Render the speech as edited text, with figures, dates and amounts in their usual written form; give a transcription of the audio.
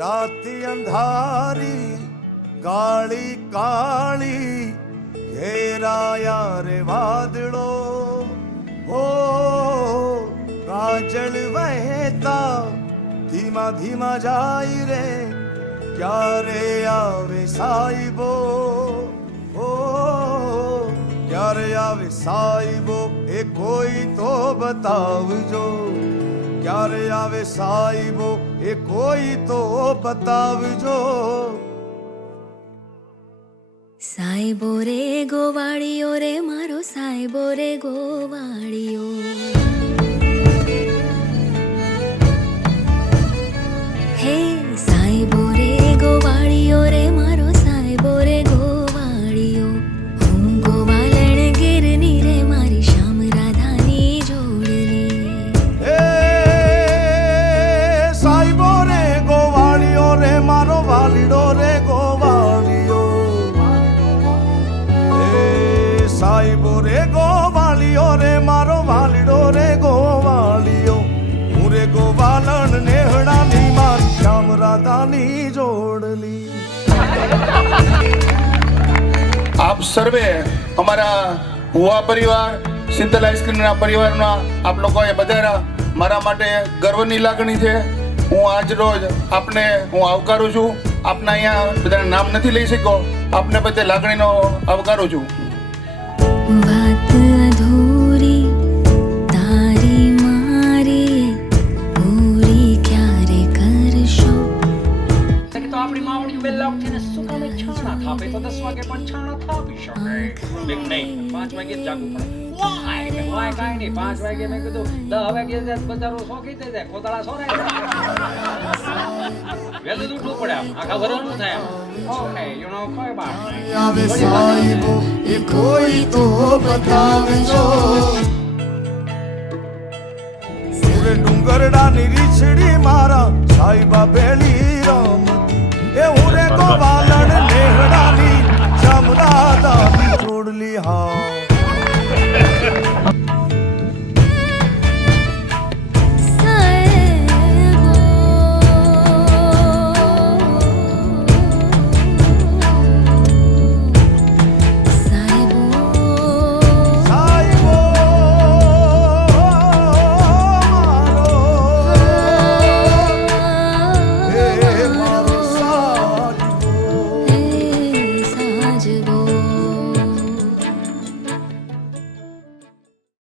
રાતી અંધારી કાળી કાળી ઘેરાયા રે વાદળો હો કાજળ વહેતા ધીમા ધીમા જાય રે ક્યારે આવે સાઈબો હો ક્યારે આવે સાઈબો એ કોઈ તો બતાવજો ક્યારે આવે સાઈબો એ કોઈ તો બતાવજો સાઈબો રે ગોવાળિયો રે મારો સાઈબો રે ગોવાળિયો હે સાઈબો રે ગોવાળિયો રે મારો સાઈબો રે ગોવાળિયો હું ગોવાલણ ગીરની રે મારી શ્યામ રાધાની જોડણી હે સાઈબો રે ગોવાળિયો રે મારો વાલીડો રે ગોવાળિયો સાઈબો રે ગોવાળિયો રે મારો વાલીડો રે ગોવાળિયો હું રે ગોવાલણ નેહડાની મારી શ્યામ રાધાની જોડલી આપ સર્વે અમારા ભુવા પરિવાર શીતલ આઈસ્ક્રીમના પરિવારના આપ લોકોએ બધા મારા માટે ગર્વની લાગણી છે હું આજ રોજ આપને હું આવકારું છું આપના અહીંયા બધાના નામ નથી લઈ શક્યો આપને બધે લાગણીનો આવકારું છું વાત અધૂરી તારી મારી પૂરી ક્યારે કરશો તો આપણી માવડી બેલા ઉઠીને શું કામે છાણા થાપે તો 10 વાગે પણ છાણા થાપી શકે બેક નહીં 5 વાગે જાગવું પડે વાય કાઈ નહીં 5 વાગે મેં કીધું 10 વાગે બજારો સોખી થઈ જાય કોતળા સોરાય વેલું ઉઠવું પડે આખા ભરવાનું થાય ઓકે યુ નો કોઈ બાત આવે સાઈબો એ કોઈ તો બતાવજો સુરે ડુંગરડાની રીછડી મારા સાઈબા બેલી રમતી એ ઉરે ગોવાલ